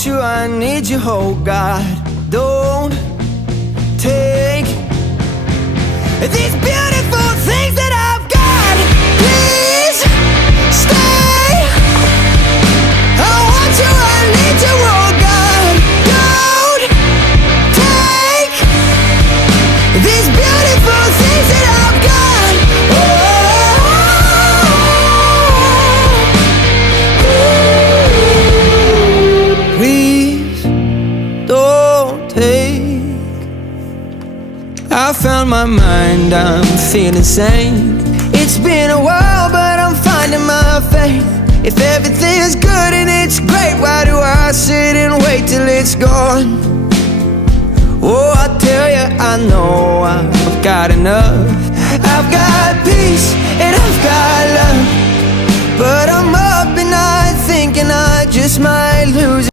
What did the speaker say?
want you, I need you, oh God. Don't take these beautiful things that I've got. Please stay. I want you, I need you, oh God. Don't take these beautiful things that I've got. Please don't take. I found my mind, I'm feeling sane. It's been a while, but I'm finding my faith. If everything's good and it's great, why do I sit and wait till it's gone? Oh, I tell you, I know I've got enough. I've got peace and I've got love, but I'm up and I thinking I just might lose it.